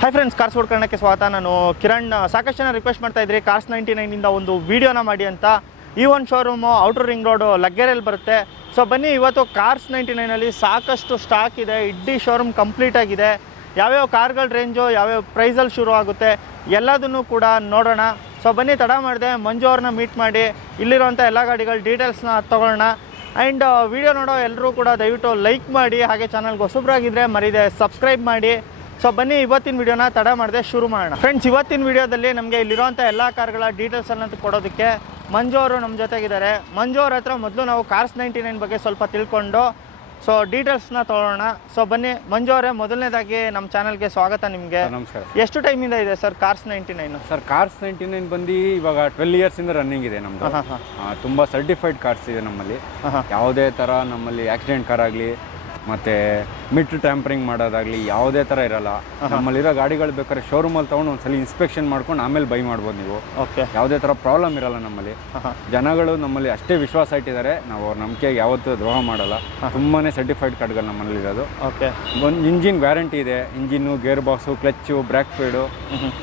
Hi friends, cars word ಕನ್ನಡಕ್ಕೆ ಸ್ವಾಗತ. ನಾನು ಕಿರಣ್. ಸಾಕಷ್ಟು ಜನ ರಿಕ್ವೆಸ್ಟ್ ಮಾಡ್ತಾ ಇದ್ರಿ ಕಾರ್ಸ್ 99ಇಂದ ಒಂದು ವೀಡಿಯೋನ ಮಾಡಿ ಅಂತ. ಈ ಒಂದು ಶೋರೂಮು ಔಟರ್ ರಿಂಗ್ ರೋಡು ಲಗ್ಗೆರೆಯಲ್ಲಿ ಬರುತ್ತೆ. ಸೊ ಬನ್ನಿ, ಇವತ್ತು ಕಾರ್ಸ್ 99ಅಲ್ಲಿ ಸಾಕಷ್ಟು ಸ್ಟಾಕ್ ಇದೆ. ಇಡೀ ಶೋರೂಮ್ ಕಂಪ್ಲೀಟ್ ಆಗಿದೆ. ಯಾವ್ಯಾವ ಕಾರ್ಗಳ ರೇಂಜು, ಯಾವ್ಯಾವ ಪ್ರೈಸಲ್ಲಿ ಶುರು ಆಗುತ್ತೆ ಎಲ್ಲದನ್ನು ಕೂಡ ನೋಡೋಣ. ಸೊ ಬನ್ನಿ, ತಡ ಮಾಡಿದೆ ಮಂಜು ಅವ್ರನ್ನ ಮೀಟ್ ಮಾಡಿ ಇಲ್ಲಿರುವಂಥ ಎಲ್ಲ ಗಾಡಿಗಳ ಡೀಟೇಲ್ಸ್ನ ತೊಗೊಳ್ಳೋಣ. ಆ್ಯಂಡ್ ವಿಡಿಯೋ ನೋಡೋ ಎಲ್ಲರೂ ಕೂಡ ದಯವಿಟ್ಟು ಲೈಕ್ ಮಾಡಿ, ಹಾಗೆ ಚಾನಲ್ಗೆ ಹೊಸಬ್ರಾಗಿದ್ದರೆ ಮರಿದೆ ಸಬ್ಸ್ಕ್ರೈಬ್ ಮಾಡಿ. ಸೊ ಬನ್ನಿ, ಇವತ್ತಿನ ವಿಡಿಯೋನ ತಡ ಮಾಡದೆ ಶುರು ಮಾಡೋಣ. ಫ್ರೆಂಡ್ಸ್, ಇವತ್ತಿನ ವಿಡಿಯೋದಲ್ಲಿ ನಮಗೆ ಇಲ್ಲಿರುವಂಥ ಎಲ್ಲ ಕಾರ್ಗಳ ಡೀಟೇಲ್ಸನ್ನು ಕೊಡೋದಕ್ಕೆ ಮಂಜು ಅವರು ನಮ್ಮ ಜೊತೆಗಿದ್ದಾರೆ. ಮಂಜು ಅವ್ರ ಹತ್ರ ಮೊದಲು ನಾವು ಕಾರ್ಸ್ 99 ಬಗ್ಗೆ ಸ್ವಲ್ಪ ತಿಳ್ಕೊಂಡು ಸೊ ಡೀಟೇಲ್ಸ್ನ ತೊಗೊಳ್ಳೋಣ. ಸೊ ಬನ್ನಿ ಮಂಜು ಅವರೇ, ಮೊದಲನೇದಾಗಿ ನಮ್ಮ ಚಾನಲ್ಗೆ ಸ್ವಾಗತ ನಿಮಗೆ. ನಮಸ್ಕಾರ. ಎಷ್ಟು ಟೈಮಿಂದ ಇದೆ ಸರ್ ಕಾರ್ಸ್ 99? ಸರ್ ಕಾರ್ಸ್ 99 ಬಂದು ಇವಾಗ 12 ಇಯರ್ಸಿಂದ ರನ್ನಿಂಗ್ ಇದೆ ನಮ್ಮದು. ತುಂಬ ಸರ್ಟಿಫೈಡ್ ಕಾರ್ಸ್ ಇದೆ ನಮ್ಮಲ್ಲಿ. ಯಾವುದೇ ಥರ ನಮ್ಮಲ್ಲಿ ಆಕ್ಸಿಡೆಂಟ್ ಕಾರ್ ಆಗಲಿ ಮತ್ತು ಮಿಡ್ ಟ್ಯಾಂಪರಿಂಗ್ ಮಾಡೋದಾಗಲಿ ಯಾವುದೇ ಥರ ಇರಲ್ಲ. ನಮ್ಮಲ್ಲಿರೋ ಗಾಡಿಗಳು ಬೇಕಾದ್ರೆ ಶೋರೂಮಲ್ಲಿ ತೊಗೊಂಡು ಒಂದ್ಸಲ ಇನ್ಸ್ಪೆಕ್ಷನ್ ಮಾಡ್ಕೊಂಡು ಆಮೇಲೆ ಬೈ ಮಾಡ್ಬೋದು ನೀವು. ಓಕೆ. ಯಾವುದೇ ಥರ ಪ್ರಾಬ್ಲಮ್ ಇರಲ್ಲ ನಮ್ಮಲ್ಲಿ. ಜನಗಳು ನಮ್ಮಲ್ಲಿ ಅಷ್ಟೇ ವಿಶ್ವಾಸ ಇಟ್ಟಿದ್ದಾರೆ. ನಾವು ಅವ್ರ ನಂಬಿಕೆಗೆ ಯಾವತ್ತೂ ದ್ರೋಹ ಮಾಡಲ್ಲ. ತುಂಬಾ ಸರ್ಟಿಫೈಡ್ ಕಾರ್ಡ್ಗಳು ನಮ್ಮಲ್ಲಿ ಇರೋದು. ಓಕೆ. ಒಂದು ಇಂಜಿನ್ ವ್ಯಾರಂಟಿ ಇದೆ. Engine, gear box, clutch, brake pad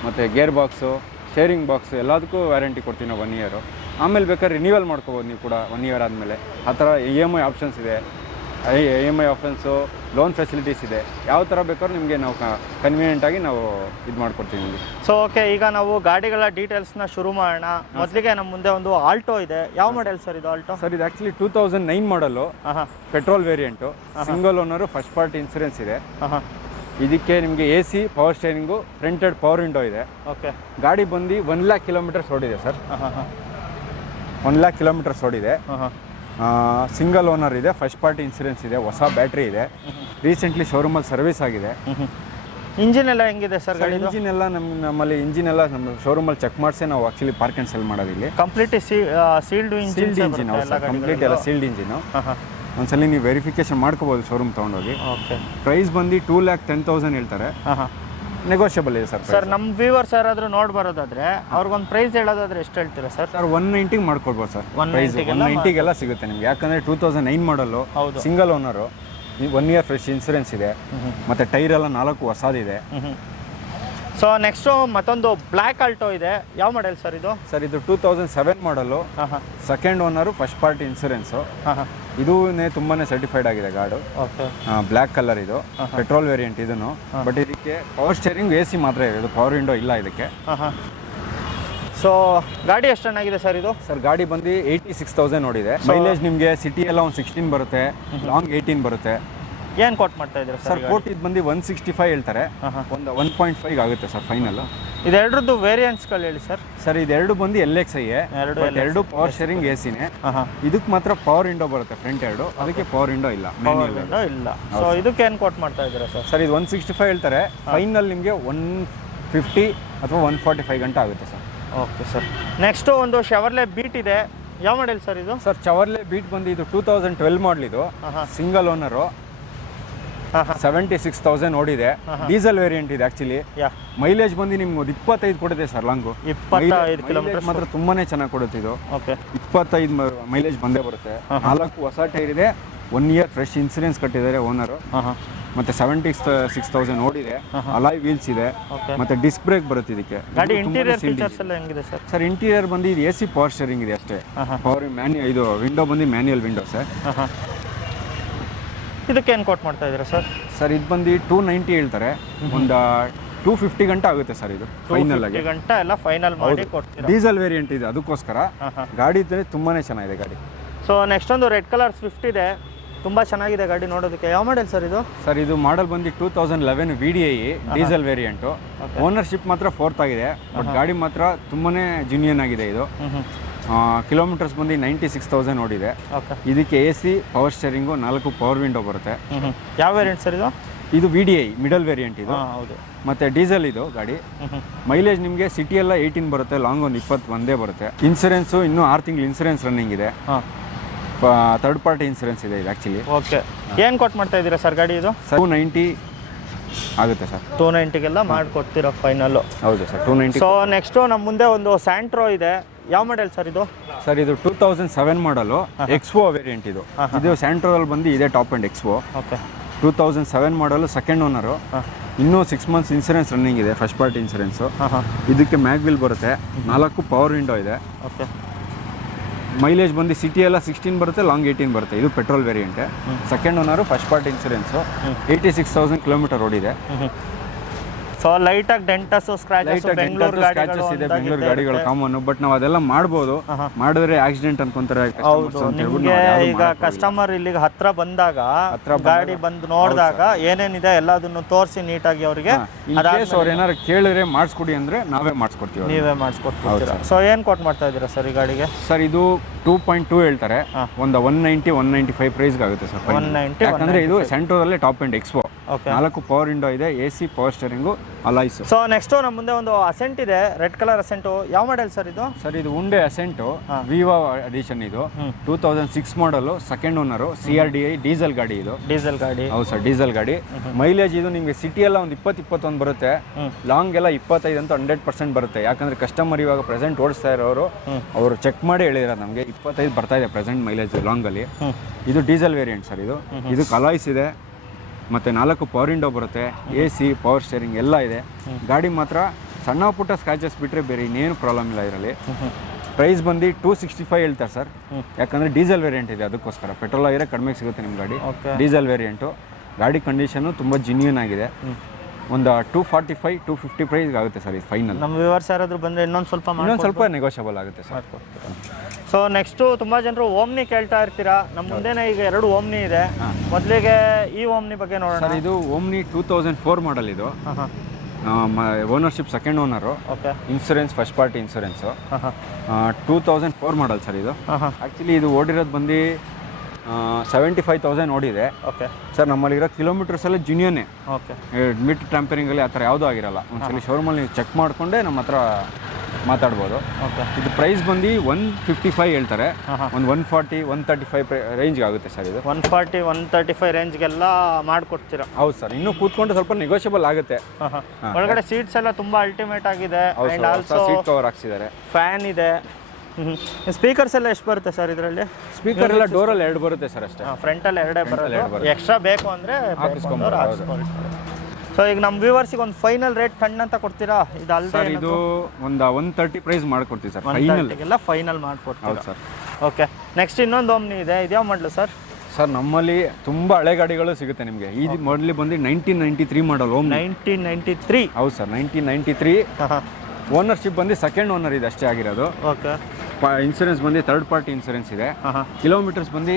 ಮತ್ತು ಗೇರ್ ಬಾಕ್ಸು, ಶೇರಿಂಗ್ ಬಾಕ್ಸು ಎಲ್ಲದಕ್ಕೂ ವ್ಯಾರಂಟಿ ಕೊಡ್ತೀವಿ ನಾವು 1 ಇಯರು. ಆಮೇಲೆ ಬೇಕಾದ್ರೆ ರಿನ್ಯೂವಲ್ ಮಾಡ್ಕೋಬೋದು ನೀವು ಕೂಡ 1 ಇಯರ್ ಆದಮೇಲೆ. ಆ ಥರ EMI ಆಪ್ಷನ್ಸ್ ಇದೆ. EMI ಆಪ್ಷನ್ಸು, ಲೋನ್ ಫೆಸಿಲಿಟೀಸ್ ಇದೆ. ಯಾವ ಥರ ಬೇಕಾದ್ರೂ ನಿಮಗೆ ನಾವು ಕನ್ವೀನಿಯೆಂಟಾಗಿ ನಾವು ಇದು ಮಾಡಿಕೊಡ್ತೀವಿ ನಿಮಗೆ. ಸೊ ಓಕೆ, ಈಗ ನಾವು ಗಾಡಿಗಳ ಡೀಟೇಲ್ಸ್ನ ಶುರು ಮಾಡೋಣ. ಮೊದಲಿಗೆ ನಮ್ಮ ಮುಂದೆ ಒಂದು ಆಲ್ಟೋ ಇದೆ. ಯಾವ ಮಾಡೆಲ್ ಸರ್ ಇದು ಆಲ್ಟೋ? ಸರ್ ಇದು actually 2009 model, petrol variant, single owner, first party insurance ಇದೆ. ಇದಕ್ಕೆ ನಿಮಗೆ AC, power steering, front end power window ಇದೆ. ಓಕೆ. ಗಾಡಿ ಬಂದು 1 lakh ಕಿಲೋಮೀಟರ್ಸ್ ಓಡಿದೆ ಸರ್. 1 lakh ಕಿಲೋಮೀಟರ್ಸ್ ಓಡಿದೆ. ಸಿಂಗಲ್ ಓನರ್ ಇದೆ, ಫಸ್ಟ್ ಪಾರ್ಟಿ ಇನ್ಸೂರೆನ್ಸ್ ಇದೆ, ಹೊಸ ಬ್ಯಾಟ್ರಿ ಇದೆ, ರೀಸೆಂಟ್ಲಿ ಶೋರೂಮಲ್ಲಿ ಸರ್ವಿಸ್ ಆಗಿದೆ. ಇಂಜಿನ್ ಎಲ್ಲ ಹೆಂಗಿದೆ ಸರ್ ಗಾಡಿ? ಇಂಜಿನ್ ಎಲ್ಲ ನಮ್ಮಲ್ಲಿ ಇಂಜಿನ್ ಎಲ್ಲ ನಮ್ಮ ಶೋರೂಮಲ್ಲಿ ಚೆಕ್ ಮಾಡಿಸಿ ನಾವು ಆಕ್ಚುಲಿ ಪಾರ್ಕ್ ಆ್ಯಂಡ್ ಸೆಲ್ ಮಾಡೋದಿಲ್ಲ. ಕಂಪ್ಲೀಟ್ ಸೀಲ್ಡ್ ಇಂಜಿನ್ ಕಂಪ್ಲೀಟ್ ಎಲ್ಲ ಸೀಲ್ಡ್ ಇಂಜಿನು. ಒಂದ್ಸಲಿ ನೀವು ವೆರಿಫಿಕೇಶನ್ ಮಾಡ್ಕೋಬೋದು ಶೋರೂಮ್ ತೊಗೊಂಡೋಗಿ. ಓಕೆ. ಪ್ರೈಸ್ ಬಂದು 2,10,000 ಹೇಳ್ತಾರೆ. ನೆಗೋಷಿಯಬಲ್ ಇದೆ ಸರ್. ಸರ್ ನಮ್ಮ ವ್ಯೂವರ್ಸ್ ಯಾರಾದರೂ ನೋಡಿ ಬರೋದಾದ್ರೆ ಅವ್ರಿಗೊಂದು ಪ್ರೈಸ್ ಹೇಳೋದಾದ್ರೆ ಎಷ್ಟು ಹೇಳ್ತೀರಾ ಸರ್? ಸರ್ 190 ಮಾಡ್ಕೊಡ್ಬೋದು ಸರ್. ಪ್ರೈಸ್ 190ಗೆಲ್ಲ ಸಿಗುತ್ತೆ ನಿಮ್ಗೆ. ಯಾಕಂದರೆ 2009 model, single owner, 1 year fresh insurance ಇದೆ, ಮತ್ತು ಟೈರ್ ಎಲ್ಲ 4 ಹೊಸದಿದೆ. ಸೊ ನೆಕ್ಸ್ಟು ಮತ್ತೊಂದು ಬ್ಲ್ಯಾಕ್ ಆಲ್ಟೋ ಇದೆ. ಯಾವ ಮಾಡೆಲ್ ಸರ್ ಇದು? ಸರ್ ಇದು 2007 model, second owner, first party insurance. ಇದು ತುಂಬಾ ಸರ್ಟಿಫೈಡ್ ಆಗಿದೆ ಗಾಡು. ಬ್ಲ್ಯಾಕ್ ಕಲರ್ ಇದು, ಪೆಟ್ರೋಲ್ ವೇರಿಯಂಟ್ ಇದನ್ನು. ಬಟ್ ಇದಕ್ಕೆ ಪವರ್ ಸ್ಟೇರಿಂಗ್, AC ಮಾತ್ರ ಇದೆ, ಪವರ್ ವಿಂಡೋ ಇಲ್ಲ ಇದಕ್ಕೆ. ಸೊ ಗಾಡಿ ಎಷ್ಟು ಚೆನ್ನಾಗಿದೆ ಸರ್ ಇದು? ಸರ್ ಗಾಡಿ ಬಂದು 86,000 ನೋಡಿದೆ. ಮೈಲೇಜ್ ನಿಮಗೆ ಸಿಟಿ ಎಲ್ಲ ಒಂದು 16 ಬರುತ್ತೆ, ಲಾಂಗ್ 18 ಬರುತ್ತೆ. ಏನು ಕೋಟ್ ಮಾಡ್ತಾ ಇದ್ದೀರಾ ಸರ್? ಕೋಟ್ ಇದು ಬಂದು 165 ಹೇಳ್ತಾರೆ. ಒಂದು 1.5 ಆಗುತ್ತೆ ಸರ್ ಫೈನಲ್. ಇದೆರಡರದ್ದು ವೇರಿಯಂಟ್ಸ್ಗಳು ಹೇಳಿ ಸರ್. ಸರ್ ಇದೆರಡು ಬಂದು LXi, ಎರಡು ಪವರ್ ಸ್ಟೇರಿಂಗ್ ACನೇ. ಇದಕ್ಕೆ ಮಾತ್ರ ಪವರ್ ವಿಂಡೋ ಬರುತ್ತೆ ಫ್ರಂಟ್ ಎರಡು, ಅದಕ್ಕೆ ಪವರ್ ವಿಂಡೋ ಇಲ್ಲ, ಮ್ಯಾನ್ಯುಯಲ್ ಇಲ್ಲ. ಸೊ ಇದಕ್ಕೆ ಏನು ಕೋಟ್ ಮಾಡ್ತಾ ಇದ್ದೀರಾ ಸರ್? ಸರ್ ಇದು 165 ಹೇಳ್ತಾರೆ. ಫೈನಲ್ ನಿಮಗೆ 150 ಅಥವಾ 145 ಗಂಟೆ ಆಗುತ್ತೆ ಸರ್. Okay sir. ನೆಕ್ಸ್ಟು ಒಂದು ಶೆವರ್ಲೆ ಬೀಟ್ ಇದೆ. ಯಾವ ಮಾಡೆಲ್ ಸರ್ ಇದು? ಸರ್ ಶೆವರ್ಲೆ ಬೀಟ್ ಬಂದು ಇದು 2012 ಮಾಡಲ್. ಇದು ಸಿಂಗಲ್ ಓನರು, 76,000 ಓಡಿದೆ. ಡೀಸೆಲ್ ವೇರಿಯಂಟ್ ಇದೆ ಆಕ್ಚುಲಿ. ಮೈಲೇಜ್ ಬಂದು ನಿಮ್ಗೆ 25 ಕೊಡುತ್ತೆ ಸರ್. ಲಾಂಗು 25 ಕಿಲೋಮೀಟರ್ ಮಾತ್ರ ತುಂಬಾನೇ ಚೆನ್ನಾಗಿ ಕೊಡುತ್ತೆ ಇದು. ಓಕೆ. 25 ಮೈಲೇಜ್ ಬಂದೇ ಬರುತ್ತೆ. 4 ಹೊಸ ಟೈರ್ ಇದೆ, 1 ಇಯರ್ ಫ್ರೆಶ್ ಇನ್ಸೂರೆನ್ಸ್ ಕಟ್ಟಿದ್ದಾರೆ ಓನರು. ಮತ್ತೆ 76,000 ಓಡಿದೆ. ಅಲಾಯ್ ವೀಲ್ಸ್ ಇದೆ, ಮತ್ತೆ ಡಿಸ್ಕ್ ಬ್ರೇಕ್ ಬರುತ್ತೆ ಇದಕ್ಕೆ. ಗಾಡಿ ಇಂಟೀರಿಯರ್ ಫೀಚರ್ಸ್ ಎಲ್ಲ ಹೆಂಗಿದೆ ಸರ್? ಸರ್ ಇಂಟೀರಿಯರ್ ಬಂದು ಇದು AC ಪವರ್ ಸ್ಟೇರಿಂಗ್ ಇದೆ ಅಷ್ಟೇ. ಪವರ್ ಇದು ವಿಂಡೋ ಬಂದು ಮ್ಯಾನ್ಯುಯಲ್ ವಿಂಡೋ ಸರ್. ಇದಕ್ಕೆ ಏನು ಕೋಟ್ ಮಾಡ್ತಾ ಇದ್ದೀರಾ ಸರ್? ಸರ್ ಇದು ಬಂದು 290 ಹೇಳ್ತಾರೆ. ಒಂದು 250 ಗಂಟೆ ಆಗುತ್ತೆ ಸರ್. ಇದು ಫೈನಲ್ ಆಗಿ ಗಂಟೆ ಎಲ್ಲ ಫೈನಲ್ ಮಾಡಿ ಕೊಡ್ತೀರಾ. ಡೀಸೆಲ್ ವೇರಿಯಂಟ್ ಇದೆ, ಅದಕ್ಕೋಸ್ಕರ ಗಾಡಿ ಇದ್ದರೆ ತುಂಬಾನೇ ಚೆನ್ನಾಗಿದೆ ಗಾಡಿ. ಸೊ ನೆಕ್ಸ್ಟ್ ಒಂದು ರೆಡ್ ಕಲರ್ ಸ್ವಿಫ್ಟ್ ಇದೆ. ತುಂಬ ಚೆನ್ನಾಗಿದೆ ಗಾಡಿ ನೋಡೋದಕ್ಕೆ. ಯಾವ ಮಾಡೆಲ್ ಸರ್ ಇದು? ಸರ್ ಇದು ಮಾಡಲ್ ಬಂದು 2011 VDI ಡೀಸೆಲ್ ವೇರಿಯಂಟು. ಓನರ್ಶಿಪ್ ಮಾತ್ರ 4th ಆಗಿದೆ, ಬಟ್ ಗಾಡಿ ಮಾತ್ರ ತುಂಬಾನೇ ಜೆನ್ಯೂನ್ ಆಗಿದೆ ಇದು. ಕಿಲೋಮೀಟರ್ಸ್ ಬಂದು 96,000 ಓಡಿದೆ. ಇದಕ್ಕೆ AC, power steering, 4 power window ಬರುತ್ತೆ. ಯಾವ ವೇರಿಯಂಟ್ ಸರ್ ಇದು? ಇದು VDI ಮಿಡಲ್ ವೇರಿಯಂಟ್ ಇದು. ಹೌದು. ಮತ್ತು ಡೀಸೆಲ್ ಇದು ಗಾಡಿ. ಮೈಲೇಜ್ ನಿಮಗೆ ಸಿಟಿ ಎಲ್ಲ 18 ಬರುತ್ತೆ, ಲಾಂಗ್ ಒಂದು 21 ಬರುತ್ತೆ. ಇನ್ಸೂರೆನ್ಸು ಇನ್ನೂ 6 ತಿಂಗಳು ಇನ್ಸೂರೆನ್ಸ್ ರನ್ನಿಂಗ್ ಇದೆ. ಥರ್ಡ್ ಪಾರ್ಟಿ ಇನ್ಸೂರೆನ್ಸ್ ಇದೆ ಇದು ಆ್ಯಕ್ಚುಲಿ. ಓಕೆ. ಏನು ಕೊಟ್ಟು ಮಾಡ್ತಾ ಇದ್ದೀರಾ ಸರ್ ಗಾಡಿ ಇದು? 290 ಆಗುತ್ತೆ ಸರ್. 290ಗೆಲ್ಲ ಮಾಡಿಕೊಡ್ತೀರಾ ಫೈನಲ್ಲು? ಹೌದು ಸರ್, 290. ಸೊ ನೆಕ್ಸ್ಟು ನಮ್ಮ ಮುಂದೆ ಒಂದು ಸ್ಯಾಂಟ್ರೋ ಇದೆ. ಯಾವ ಮಾಡೆಲ್ ಸರ್ ಇದು? ಸರ್ ಇದು 2007 ಮಾಡಲು, ಎಕ್ಸ್ಪೋ ವೇರಿಯಂಟ್ ಇದು. ಇದು ಸ್ಯಾಂಟ್ರೋದಲ್ಲಿ ಬಂದು ಇದೆ top and expo. Okay. 2007 model, second owner, ಇನ್ನೂ 6 ಮಂತ್ಸ್ ಇನ್ಸೂರೆನ್ಸ್ ರನ್ನಿಂಗ್ ಇದೆ, ಫಸ್ಟ್ ಪಾರ್ಟಿ ಇನ್ಸೂರೆನ್ಸು. ಇದಕ್ಕೆ ಮ್ಯಾಗ್ವಿಲ್ ಬರುತ್ತೆ, 4 ಪವರ್ ವಿಂಡೋ ಇದೆ. ಓಕೆ. ಮೈಲೇಜ್ ಬಂದು ಸಿಟಿ ಎಲ್ಲ 16 ಬರುತ್ತೆ, ಲಾಂಗ್ 18 ಬರುತ್ತೆ. ಇದು ಪೆಟ್ರೋಲ್ ವೇರಿಯಂಟೆ. Second owner, first party insurance. 86,000 kilometre ಓಡಿದೆ. ಸೊ ಲೈಟಾಗಿ ಡೆಂಟಸು ಸ್ಕ್ರಾಚಸ್ ಬೆಂಗಳೂರು ಇದೆ, ಬೆಂಗಳೂರು ಗಾಡಿಗಳು ಕಾಮನ್. ಬಟ್ ನಾವು ಅದೆಲ್ಲ ಮಾಡ್ಬೋದು, ಮಾಡಿದ್ರೆ ಆಕ್ಸಿಡೆಂಟ್ ಅನ್ಕೊಂತಾರೆ. ಹೌದು, ನಿಮಗೆ ಈಗ ಕಸ್ಟಮರ್ ಇಲ್ಲಿಗೆ ಹತ್ರ ಬಂದಾಗ ಗಾಡಿ ಬಂದು ನೋಡಿದಾಗ ಏನೇನಿದೆ ಎಲ್ಲದನ್ನು ತೋರಿಸಿ ನೀಟಾಗಿ ಅವರಿಗೆ ಅವ್ರು ಏನಾರು ಕೇಳಿದ್ರೆ ಮಾಡಿಸ್ಕೊಡಿ ಅಂದ್ರೆ ನಾವೇ ಮಾಡಿಸ್ಕೊಡ್ತೀವಿ. ನೀವೇ ಮಾಡಿಸ್ಕೊಡ್ತೀರಾ. ಸೊ ಏನು ಕೊಟ್ಟು ಮಾಡ್ತಾ ಇದ್ದೀರಾ ಸರ್ ಈ ಗಾಡಿಗೆ? ಸರ್ ಇದು 2.2 ಹೇಳ್ತಾರೆ, ಒಂದು 190-195 ಪ್ರೈಸ್ಗೆ ಆಗುತ್ತೆ ಸರ್. 190. ಯಾಕಂದ್ರೆ ಇದು ಸೆಂಟ್ರೋದಲ್ಲೇ ಟಾಪ್ ಅಂಡ್ ಎಕ್ಸ್ಪೋ. 4 ಪವರ್ ವಿಂಡೋ ಇದೆ, AC power steering, alloys. So next ನಮ್ಮ ಮುಂದೆ ಒಂದು ಅಸೆಂಟ್ ಇದೆ, ರೆಡ್ ಕಲರ್ ಅಸೆಂಟು. ಯಾವ ಮಾಡೆಲ್ ಸರ್ ಇದು? ಸರ್ ಇದು ಉಂಡೆ ಅಸೆಂಟು, ವಿವೋ ಎಡಿಷನ್. ಇದು 2006 ಮಾಡಲು, ಸೆಕೆಂಡ್ ಓನರು, CRDI ಡೀಸೆಲ್ ಗಾಡಿ. ಇದು ಡೀಸೆಲ್ ಗಾಡಿ. ಹೌದು ಸರ್, ಡೀಸೆಲ್ ಗಾಡಿ. ಮೈಲೇಜ್ ಇದು ನಿಮಗೆ ಸಿಟಿ ಎಲ್ಲ ಒಂದು 20-21 ಬರುತ್ತೆ, ಲಾಂಗ್ ಎಲ್ಲ 25 ಅಂತೂ 100% ಬರುತ್ತೆ. ಯಾಕಂದ್ರೆ ಕಸ್ಟಮರ್ ಇವಾಗ ಪ್ರೆಸೆಂಟ್ ಓಡಿಸ್ತಾ ಇರೋರು ಅವರು ಚೆಕ್ ಮಾಡಿ ಹೇಳಿರ ನಮಗೆ 25 ಬರ್ತಾ ಇದೆ ಪ್ರೆಸೆಂಟ್ ಮೈಲೇಜ್ ಲಾಂಗಲ್ಲಿ. ಇದು ಡೀಸೆಲ್ ವೇರಿಯಂಟ್ ಸರ್. ಇದು ಅಲಾಯ್ಸ್ ಇದೆ, ಮತ್ತು 4 ಪವರ್ ವಿಂಡೋ ಬರುತ್ತೆ, AC ಪವರ್ ಸ್ಟೇರಿಂಗ್ ಎಲ್ಲ ಇದೆ. ಗಾಡಿ ಮಾತ್ರ ಸಣ್ಣ ಪುಟ್ಟ ಸ್ಕ್ರಾಚಸ್ ಬಿಟ್ಟರೆ ಬೇರೆ ಇನ್ನೇನು ಪ್ರಾಬ್ಲಮ್ ಇಲ್ಲ ಇದರಲ್ಲಿ. ಪ್ರೈಸ್ ಬಂದು 265 ಹೇಳ್ತಾರೆ ಸರ್, ಯಾಕಂದರೆ ಡೀಸೆಲ್ ವೇರಿಯಂಟ್ ಇದೆ, ಅದಕ್ಕೋಸ್ಕರ. ಪೆಟ್ರೋಲ್ ಆಗಿರೋ ಕಡಿಮೆ ಸಿಗುತ್ತೆ ನಿಮ್ಮ ಗಾಡಿ. Diesel variant. ಗಾಡಿ ಕಂಡೀಷನು ತುಂಬ ಜಿನ್ಯೂನ್ ಆಗಿದೆ. ಒಂದು 245-250 ಪ್ರೈಸ್ಗೆ ಆಗುತ್ತೆ ಸರ್ ಇದು ಫೈನಲ್. ನಮ್ಮ ವ್ಯೂವರ್ಸ್ ಯಾರಾದರೂ ಬಂದರೆ ಇನ್ನೊಂದು ಸ್ವಲ್ಪ ನೆಗೋಷಿಯಬಲ್ ಆಗುತ್ತೆ ಸರ್. ಸೊ ನೆಕ್ಸ್ಟು ತುಂಬ ಜನರು ಓಮ್ನಿ ಕೇಳ್ತಾ ಇರ್ತೀರಾ. ನಮ್ಮ ಮುಂದೆನೇ ಈಗ 2 ಓಮ್ನಿ ಇದೆ. ಮೊದಲಿಗೆ ಈ ಓಮ್ನಿ ಬಗ್ಗೆ ನೋಡೋಣ ಸರ್. ಇದು ಓಮ್ನಿ 2004 ಮಾಡಲ್. ಇದು ownership second owner. Insurance first party insurance. 2004 model sir ಇದು. ಆ್ಯಕ್ಚುಲಿ ಇದು ಓಡಿರೋದು ಬಂದು 75,000 ಓಡಿದೆ. Okay sir. ನಮ್ಮಲ್ಲಿರೋ ಕಿಲೋಮೀಟರ್ಸ್ ಎಲ್ಲ ಜಿನ್ಯೂನೇ. ಓಕೆ. ಮಿಡ್ ಟ್ಯಾಂಪರಿಂಗಲ್ಲಿ ಆ ಥರ ಯಾವುದೂ ಆಗಿರಲ್ಲ. ಒಂದ್ಸಲಿ ಶೋರೂಮಲ್ಲಿ ನೀವು ಚೆಕ್ ಮಾಡಿಕೊಂಡೆ ನಮ್ಮ ಹತ್ರ ಮಾತಾಡ್ಬೋದು. ಓಕೆ. ಇದು ಪ್ರೈಸ್ ಬಂದು 155 ಹೇಳ್ತಾರೆ, ಒಂದು 140-135 ರೇಂಜ್ಗೆ ಆಗುತ್ತೆ ಸರ್. ಇದು 140-135 ರೇಂಜ್ಗೆಲ್ಲ ಮಾಡಿಕೊಡ್ತೀರಾ? ಹೌದು ಸರ್. ಇನ್ನೂ ಕೂತ್ಕೊಂಡು ಸ್ವಲ್ಪ ನೆಗೋಷಿಯಬಲ್ ಆಗುತ್ತೆ. ಒಳಗಡೆ ಸೀಟ್ಸ್ ಎಲ್ಲ ತುಂಬ ಅಲ್ಟಿಮೇಟ್ ಆಗಿದೆ. ಸೀಟ್ ಕವರ್ ಹಾಕ್ಸಿದ್ದಾರೆ, ಫ್ಯಾನ್ ಇದೆ. ಸ್ಪೀಕರ್ಸ್ ಎಲ್ಲ ಎಷ್ಟು ಬರುತ್ತೆ ಸರ್ ಇದರಲ್ಲಿ? ಸ್ಪೀಕರ್ ಎಲ್ಲ ಡೋರಲ್ಲಿ 2 ಬರುತ್ತೆ ಸರ್ ಅಷ್ಟೇ. ಫ್ರಂಟಲ್ಲಿ 2 ಬರುತ್ತೆ. ಎಕ್ಸ್ಟ್ರಾ ಬೇಕು ಅಂದರೆ ಹಾಕಿಸ್ಕೊಂಡು. ಸೊ ಈಗ ನಮ್ಮ ವ್ಯೂವರ್ಸಿಗೆ ಒಂದು ಫೈನಲ್ ರೇಟ್ ಸಣ್ಣ ಅಂತ ಕೊಡ್ತೀರಾ? ಇದು ಅಲ್ಲದೆ ಇದು ಒಂದು 130 ಪ್ರೈಸ್ ಮಾಡ್ಕೊಡ್ತೀವಿ ಸರ್. ಫೈನಲ್ ಮಾಡ್ಕೊಡ್ತೀವಿ. ಹೌದು ಸರ್. ಓಕೆ. ನೆಕ್ಸ್ಟ್ ಇನ್ನೊಂದು ಓಮ್ನಿ ಇದೆ, ಇದ್ಯಾವ ಮಾಡಲು ಸರ್? ಸರ್ ನಮ್ಮಲ್ಲಿ ತುಂಬ ಹಳೆ ಗಾಡಿಗಳು ಸಿಗುತ್ತೆ ನಿಮಗೆ. ಈ ಮಾಡಲಿ ಬಂದು 1993 ಮಾಡಲ್. 1993? ಹೌದು ಸರ್, 1993. ಓನರ್ಶಿಪ್ ಬಂದು ಸೆಕೆಂಡ್ ಓನರ್ ಇದೆ ಅಷ್ಟೇ ಆಗಿರೋದು. ಓಕೆ. ಇನ್ಸೂರೆನ್ಸ್ ಬಂದು ಥರ್ಡ್ ಪಾರ್ಟಿ ಇನ್ಸೂರೆನ್ಸ್ ಇದೆ. ಕಿಲೋಮೀಟರ್ಸ್ ಬಂದು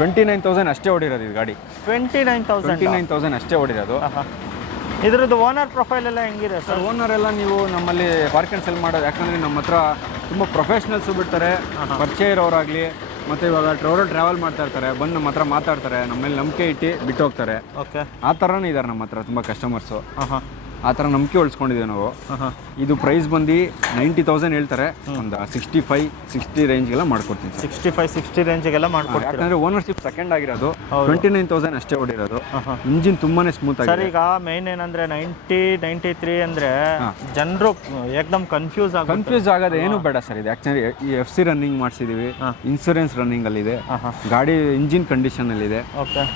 29,000 ಅಷ್ಟೇ ಓಡಿರೋದು ಇದು ಗಾಡಿ. 29,000 ಅಷ್ಟೇ ಓಡಿರೋದು. ಇದ್ರದ್ದು ಓನರ್ ಪ್ರೊಫೈಲ್ ಎಲ್ಲ ಹೆಂಗಿದೆ ಸರ್? ಓನರ್ ಎಲ್ಲ ನೀವು ನಮ್ಮಲ್ಲಿ ಪಾರ್ಕ್ ಆ್ಯಂಡ್ ಸೆಲ್ ಮಾಡೋದು, ಯಾಕಂದರೆ ನಮ್ಮ ಹತ್ರ ತುಂಬ ಪ್ರೊಫೆಷ್ನಲ್ಸು ಬಿಡ್ತಾರೆ, ಪರಿಚಯ ಇರೋರಾಗಲಿ. ಮತ್ತು ಇವಾಗ ಟ್ರಾವೆಲ್ ಮಾಡ್ತಾ ಇರ್ತಾರೆ, ಬಂದು ನಮ್ಮ ಹತ್ರ ಮಾತಾಡ್ತಾರೆ, ನಮ್ಮ ಮೇಲೆ ನಂಬಿಕೆ ಇಟ್ಟು ಬಿಟ್ಟು ಹೋಗ್ತಾರೆ. ಓಕೆ. ಆ ಥರನೂ ಇದ್ದಾರೆ ನಮ್ಮ ಹತ್ರ ತುಂಬ ಕಸ್ಟಮರ್ಸು. ಆ ಥರ ನಂಬಿಕೆ ಉಳಿಸ್ಕೊಂಡಿದ್ದೀವಿ ನಾವು. ಇದು ಪ್ರೈಸ್ ಬಂದು 90,000 ಹೇಳ್ತಾರೆ, ಒಂದು 65-60 ರೇಂಜ್ಗೆಲ್ಲ ಮಾಡ್ಕೊಡ್ತೀನಿ. 65-60 ರೇಂಜ್ಗೆಲ್ಲ ಮಾಡ್ಕೊಡ್ತೀನಿ. ಯಾಕಂದರೆ ಓನರ್ಶಿಪ್ ಸೆಕೆಂಡ್ ಆಗಿರೋದು, 29,000 ಅಷ್ಟೇ ಓಡಿರೋದು. ಇಂಜಿನ್ ತುಂಬಾ ಸ್ಮೂತ್ ಆಗಿದೆ ಸರ್. ಈಗ ಮೇನ್ ಏನಂದರೆ 90-93 ಅಂದರೆ ಜನರು ಏಕದಮ್ ಕನ್ಫ್ಯೂಸ್ ಆಗೋದು ಏನು ಬೇಡ ಸರ್. ಇದು ಆ್ಯಕ್ಚುಲಿ ಈ FC ರನ್ನಿಂಗ್ ಮಾಡಿಸಿದ್ದೀವಿ, ಇನ್ಸೂರೆನ್ಸ್ ರನ್ನಿಂಗಲ್ಲಿದೆ, ಗಾಡಿ ಇಂಜಿನ್ ಕಂಡೀಷನಲ್ಲಿದೆ,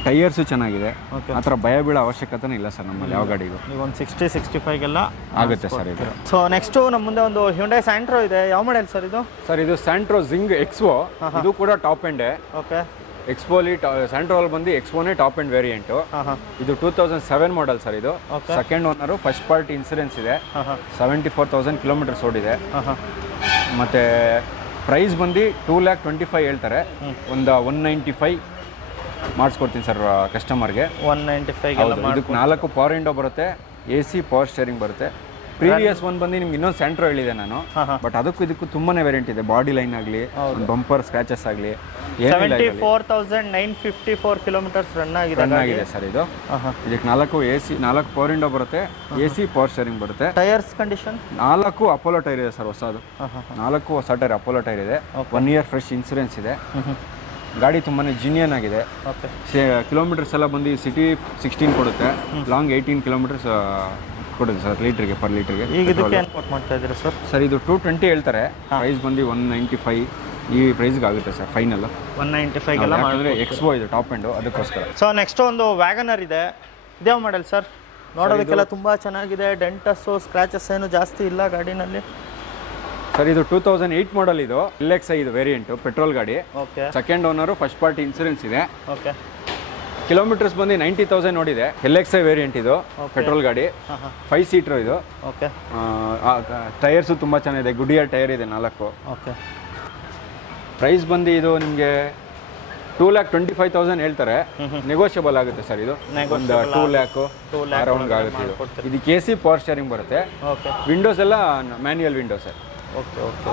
ಟೈರ್ಸು ಚೆನ್ನಾಗಿದೆ. ಆ ಥರ ಭಯ ಬೀಳೋ ಅವಶ್ಯಕತೆನೇ ಇಲ್ಲ ಸರ್ ನಮ್ಮಲ್ಲಿ ಯಾವ ಗಾಡಿಗೂ. ಈಗ ಒಂದು 60-65ಗೆಲ್ಲ ಆಗುತ್ತೆ ಸರ್ ಇದು. ಸೊ ನೆಕ್ಸ್ಟು ನಮ್ಮ ಮುಂದೆ ಒಂದು ಹ್ಯುಂಡೈ ಸ್ಯಾಂಟ್ರೋ ಇದೆ. ಯಾವ ಮಾಡೆಲ್ ಸರ್ ಇದು? ಸರ್ ಇದು ಸ್ಯಾಂಟ್ರೋ ಜಿಂಗ್ ಎಕ್ಸ್ಪೋ. ಇದು ಕೂಡ ಟಾಪ್ ಎಂಡೇ. ಓಕೆ. ಎಕ್ಸ್ಪೋಲಿ ಸ್ಯಾಂಟ್ರೋಲ್ಲಿ ಬಂದು ಎಕ್ಸ್ಪೋನೇ ಟಾಪ್ ಎಂಡ್ ವೇರಿಯಂಟು. ಇದು 2007 ಮಾಡಲ್ ಸರ್. ಇದು second owner, first party insurance ಇದೆ, 74,000 ಕಿಲೋಮೀಟರ್ಸ್ ಓಡಿದೆ. ಮತ್ತು ಪ್ರೈಸ್ ಬಂದು 225,000 ಹೇಳ್ತಾರೆ, ಒಂದು 195 ಮಾಡಿಸ್ಕೊಡ್ತೀನಿ ಸರ್ ಕಸ್ಟಮರ್ಗೆ. 195. ಇದಕ್ಕೆ 4 ಪವರ್ ವಿಂಡೋ ಬರುತ್ತೆ, AC ಪವರ್ ಸ್ಟೇರಿಂಗ್ ಬರುತ್ತೆ. ಪ್ರೀವಿಯಸ್ ಒಂದು ಬಂದು ನಿಮ್ಗೆ ಇನ್ನೊಂದು ಸ್ಯಾಂಟ್ರೋ ಹೇಳಿದೆ ನಾನು, ಬಟ್ ಅದಕ್ಕೂ ಇದಕ್ಕೂ ತುಂಬಾನೇ ವೇರಿಯಂಟ್ ಇದೆ. ಬಾಡಿ ಲೈನ್ ಆಗಲಿ, ಬಂಪರ್ ಸ್ಕ್ರಾಚಸ್ ಆಗಲಿ, 74,954 ಕಿಲೋಮೀಟರ್ಸ್ ರನ್ ಆಗಿದೆ ಸರ್ ಇದು. ಇದಕ್ಕೆ 4 ಪವರ್ ವಿಂಡೋ ಬರುತ್ತೆ, AC ಪವರ್ ಸ್ಟೇರಿಂಗ್ ಬರುತ್ತೆ. ಟೈರ್ಸ್ ಕಂಡೀಷನ್ 4 ಅಪೋಲೋ ಟೈರ್ ಇದೆ ಸರ್, ಹೊಸದು. 4 ಹೊಸ ಟೈರ್ ಅಪೋಲೋ ಟೈರ್ ಇದೆ. 1 ಇಯರ್ ಫ್ರೆಶ್ ಇನ್ಸೂರೆನ್ಸ್ ಇದೆ. ಗಾಡಿ ತುಂಬಾ ಜಿನಿಯನ್ ಆಗಿದೆ. ಕಿಲೋಮೀಟರ್ಸ್ ಎಲ್ಲ ಬಂದು ಸಿಟಿ 16 ಕೊಡುತ್ತೆ, ಲಾಂಗ್ 18 ಕಿಲೋಮೀಟರ್ಸ್ ಕೊಡುತ್ತೆ ಸರ್ ಲೀಟ್ರಿಗೆ, ಪರ್ ಲೀಟ್ರಿಗೆ. ಈಗ ಇದಕ್ಕೆ ಏನು ಕೊಟ್ಟು ಮಾಡ್ತಾ ಇದ್ದೀರಾ ಸರ್? ಸರ್ ಇದು 220 ಹೇಳ್ತಾರೆ, ಪ್ರೈಸ್ ಬಂದು 195 ಈ ಪ್ರೈಸ್ಗೆ ಆಗುತ್ತೆ ಸರ್ ಫೈನಲ್. 195 ಮಾಡಿದ್ರೆ ಎಕ್ಸ್ಪೋ ಇದು ಟಾಪ್ ಎಂಡು, ಅದಕ್ಕೋಸ್ಕರ. ಸೊ ನೆಕ್ಸ್ಟ್ ಒಂದು ವ್ಯಾಗನರ್ ಇದೆ. ಇದ್ಯಾವ ಮಾಡೆಲ್ ಸರ್? ನೋಡೋದಕ್ಕೆಲ್ಲ ತುಂಬ ಚೆನ್ನಾಗಿದೆ. ಡೆಂಟಸ್ಸು ಸ್ಕ್ರ್ಯಾಚಸ್ ಏನು ಜಾಸ್ತಿ ಇಲ್ಲ ಗಾಡಿನಲ್ಲಿ. ಸರ್ ಇದು 2008 ಮಾಡಲ್ ಇದು LXi ಇದು ವೇರಿಯಂಟು ಪೆಟ್ರೋಲ್ ಗಾಡಿ. Okay second owner first party insurance ಇದೆ. ಓಕೆ ಕಿಲೋಮೀಟರ್ಸ್ ಬಂದು 90,000 ನೋಡಿದೆ. LXi ವೇರಿಯಂಟ್ ಇದು ಪೆಟ್ರೋಲ್ ಗಾಡಿ. 5 ಸೀಟ್ರು ಇದು. ಓಕೆ ಟೈರ್ಸು ತುಂಬ ಚೆನ್ನಾಗಿದೆ. ಗುಡಿಯರ್ ಟೈರ್ ಇದೆ 4. ಓಕೆ ಪ್ರೈಸ್ ಬಂದು ಇದು ನಿಮಗೆ 2,25,000 ಹೇಳ್ತಾರೆ. ನೆಗೋಷಿಯಬಲ್ ಆಗುತ್ತೆ ಸರ್ ಇದು. ಒಂದು 2 lakh ಅರೌಂಡ್ ಆಗುತ್ತೆ ಇದು. ಇದಕ್ಕೆ AC ಪವರ್ ಸ್ಟೇರಿಂಗ್ ಬರುತ್ತೆ. ಓಕೆ ವಿಂಡೋಸ್ ಎಲ್ಲ manual Windows sir. Okay okay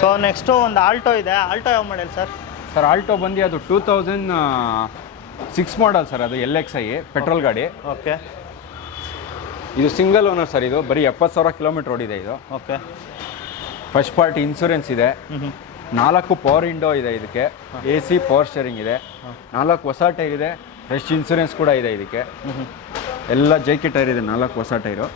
so next ಒಂದು ಆಲ್ಟೋ ಇದೆ. ಆಲ್ಟೋ ಯಾವ ಮಾಡೆಲ್ ಸರ್? ಸರ್ ಆಲ್ಟೋ ಬಂದು ಅದು 2006 ಮಾಡಲ್ ಸರ್. ಅದು LXi ಪೆಟ್ರೋಲ್ ಗಾಡಿ. ಓಕೆ ಇದು ಸಿಂಗಲ್ ಓನರ್ ಸರ್. ಇದು ಬರೀ 70,000 ಕಿಲೋಮೀಟರ್ ಓಡಿದೆ ಇದು. ಓಕೆ ಫಸ್ಟ್ ಪಾರ್ಟಿ ಇನ್ಸೂರೆನ್ಸ್ ಇದೆ. 4 ಪವರ್ ವಿಂಡೋ ಇದೆ ಇದಕ್ಕೆ. AC ಪವರ್ ಸ್ಟೇರಿಂಗ್ ಇದೆ. 4 ಹೊಸ ಟೈರ್ ಇದೆ. ಫ್ರೆಶ್ ಇನ್ಸೂರೆನ್ಸ್ ಕೂಡ ಇದೆ ಇದಕ್ಕೆ. ಎಲ್ಲ ಜೈಕೆ ಟೈರ್ ಇದೆ. 4 ಹೊಸ ಟೈರು.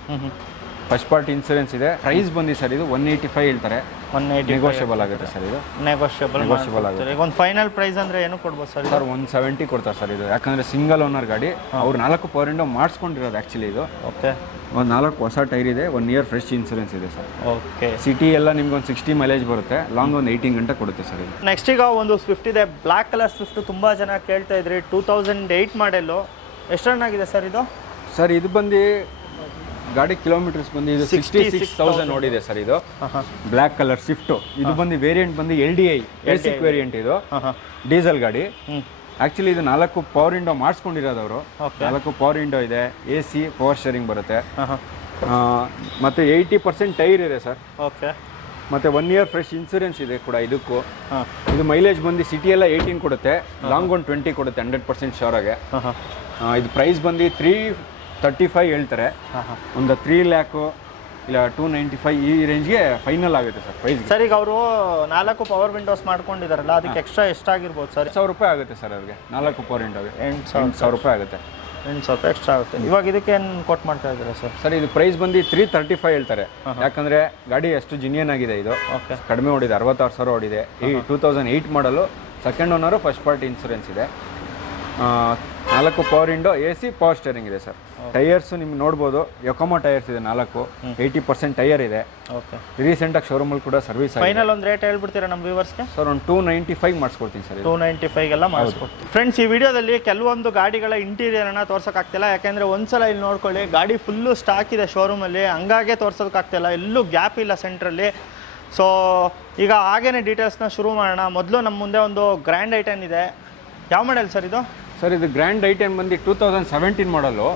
ಫಸ್ಟ್ ಪಾರ್ಟಿ ಇನ್ಸೂರೆನ್ಸ್ ಇದೆ. ಪ್ರೈಸ್ ಬಂದು ಸರ್ ಇದು 185 ಹೇಳ್ತಾರೆ. 180 ನೆಗೋಷಿಯಬಲ್ ಆಗುತ್ತೆ ಸರ್ ಇದು. ನೆಗೋಷಿಯಬಲ್ ಆಗುತ್ತೆ. ಈಗ ಒಂದು ಫೈನಲ್ ಪ್ರೈಸ್ ಅಂದರೆ ಏನು ಕೊಡ್ಬೋದು ಸರ್? ಸರ್ 170 ಕೊಡ್ತಾರೆ ಸರ್ ಇದು. ಯಾಕಂದರೆ ಸಿಂಗಲ್ ಓನರ್ ಗಾಡಿ. ಅವ್ರು 4 ಪವರ್ ವಿಂಡೋ ಮಾಡಿಸ್ಕೊಂಡಿರೋದು ಆ್ಯಕ್ಚುಲಿ ಇದು. ಓಕೆ ಒಂದು 4 ಹೊಸ ಟೈರ್ ಇದೆ. 1 year ಫ್ರೆಶ್ ಇನ್ಸೂರೆನ್ಸ್ ಇದೆ ಸರ್. ಓಕೆ ಸಿಟಿ ಎಲ್ಲ ನಿಮ್ಗೆ ಒಂದು 60 ಮೈಲೇಜ್ ಬರುತ್ತೆ. ಲಾಂಗ್ ಒಂದು 18 ಗಂಟೆ ಕೊಡುತ್ತೆ ಸರ್ ಇದು. ನೆಕ್ಸ್ಟ್ ಈಗ ಒಂದು ಸ್ವಿಫ್ಟ್ ಇದೆ. ಬ್ಲ್ಯಾಕ್ ಕಲರ್ ಸ್ವಿಫ್ಟ್ ತುಂಬ ಜನ ಕೇಳ್ತಾ ಇದ್ರಿ. 2008 ಮಾಡೆಲ್ಲು. ಎಷ್ಟು ರನ್ ಆಗಿದೆ ಸರ್ ಇದು? ಸರ್ ಇದು ಬಂದು ಗಾಡಿ ಕಿಲೋಮೀಟರ್ಸ್ ಬಂದು ಇದು 66,000 ನೋಡಿದೆ ಸರ್ ಇದು. Black colour Swift. ಇದು ಬಂದು ವೇರಿಯಂಟ್ ಬಂದು LDI ಬೇಸಿಕ್ ವೇರಿಯಂಟ್ ಇದು. ಡೀಸೆಲ್ ಗಾಡಿ. ಆ್ಯಕ್ಚುಲಿ ಇದು 4 ಪವರ್ ವಿಂಡೋ ಮಾಡಿಸ್ಕೊಂಡಿರೋದವರು. 4 ಪವರ್ ವಿಂಡೋ ಇದೆ. AC ಪವರ್ ಸ್ಟೇರಿಂಗ್ ಬರುತ್ತೆ. ಮತ್ತು 80% ಟೈರ್ ಇದೆ ಸರ್. ಓಕೆ ಮತ್ತು 1 year ಫ್ರೆಶ್ ಇನ್ಸೂರೆನ್ಸ್ ಇದೆ ಕೂಡ ಇದಕ್ಕೂ. ಇದು ಮೈಲೇಜ್ ಬಂದು ಸಿಟಿ ಎಲ್ಲ 18 ಕೊಡುತ್ತೆ. ಲಾಂಗ್ ಒಂದು 20 ಕೊಡುತ್ತೆ 100% ಶೋರಾಗೆ. ಇದು ಪ್ರೈಸ್ ಬಂದು 335 ಹೇಳ್ತಾರೆ. ಒಂದು 3 lakh ಇಲ್ಲ 295 ಈ ರೇಂಜ್ಗೆ ಫೈನಲ್ ಆಗುತ್ತೆ ಸರ್ ಪ್ರೈಸ್. ಸರ್ ಈಗ ಅವರು 4 ಪವರ್ ವಿಂಡೋಸ್ ಮಾಡ್ಕೊಂಡಿದ್ದಾರಲ್ಲ, ಅದಕ್ಕೆ ಎಕ್ಸ್ಟ್ರಾ ಎಷ್ಟಾಗಿರ್ಬೋದು ಸರ್? 8,000 ರೂಪಾಯಿ ಆಗುತ್ತೆ ಸರ್ ಅವ್ರಿಗೆ. 4 ಪವರ್ ವಿಂಡೋಗೆ 8,000 ರೂಪಾಯಿ ಆಗುತ್ತೆ. 8,000 ರೂಪಾಯಿ ಎಕ್ಸ್ಟ್ರಾ ಆಗುತ್ತೆ. ಇವಾಗ ಇದಕ್ಕೆ ಏನು ಕೊಟ್ಟು ಮಾಡ್ತಾ ಇದ್ದೀರಾ ಸರ್? ಸರ್ ಇದು ಪ್ರೈಸ್ ಬಂದು 335 ಹೇಳ್ತಾರೆ. ಯಾಕಂದರೆ ಗಾಡಿ ಅಷ್ಟು ಜಿನಿಯನ್ ಆಗಿದೆ ಇದು. ಓಕೆ ಕಡಿಮೆ ಓಡಿದೆ. 66,000 ಓಡಿದೆ. ಈ 2008 ಮಾಡಲು. Second owner first party insurance ಇದೆ. 4 power window. AC power steering ಇದೆ ಸರ್. ಟೈರ್ಸು ನಿಮ್ಗೆ ನೋಡ್ಬೋದು. ಯೊಕೊಮಾ ಟೈರ್ಸ್ ಇದೆ 4. 80% ಟೈರ್ ಇದೆ. ಓಕೆ ರೀಸೆಂಟಾಗಿ ಶೋರೂಮಲ್ಲಿ ಕೂಡ ಸರ್ವಿಸ್ ಆಗಿದೆ. ಫೈನಲ್ ಒಂದು ರೇಟ್ ಹೇಳ್ಬಿಡ್ತೀರಾ ನಮ್ಮ ವ್ಯೂವರ್ಸ್ಗೆ? ಸರ್ ಒಂದು 295 ಮಾಡಿಸ್ಕೊಡ್ತೀನಿ ಸರ್. 295 ಎಲ್ಲ ಮಾಡಿಸ್ಕೊಡ್ತೀನಿ. ಫ್ರೆಂಡ್ಸ್, ಈ ವಿಡಿಯೋದಲ್ಲಿ ಕೆಲವೊಂದು ಗಾಡಿಗಳ ಇಂಟೀರಿಯರನ್ನು ತೋರ್ಸೋಕ್ಕಾಗ್ತಿಲ್ಲ. ಯಾಕೆಂದರೆ ಒಂದ್ಸಲ ಇಲ್ಲಿ ನೋಡ್ಕೊಳ್ಳಿ, ಗಾಡಿ ಫುಲ್ಲು ಸ್ಟಾಕ್ ಇದೆ ಶೋರೂಮಲ್ಲಿ. ಹಂಗಾಗೆ ತೋರ್ಸೋಕ್ಕಾಗ್ತಿಲ್ಲ. ಎಲ್ಲೂ ಗ್ಯಾಪ್ ಇಲ್ಲ ಸೆಂಟ್ರಲ್ಲಿ. ಸೊ ಈಗ ಹಾಗೇನೆ ಡೀಟೇಲ್ಸ್ನ ಶುರು ಮಾಡೋಣ. ಮೊದಲು ನಮ್ಮ ಮುಂದೆ ಒಂದು ಗ್ರ್ಯಾಂಡ್ ಐಟನ್ ಇದೆ. ಯಾವ ಮಾಡೆಲ್ ಸರ್ ಇದು? ಸರ್ ಇದು ಗ್ರ್ಯಾಂಡ್ ಐಟನ್ ಬಂದು 2017 ಮಾಡಲು.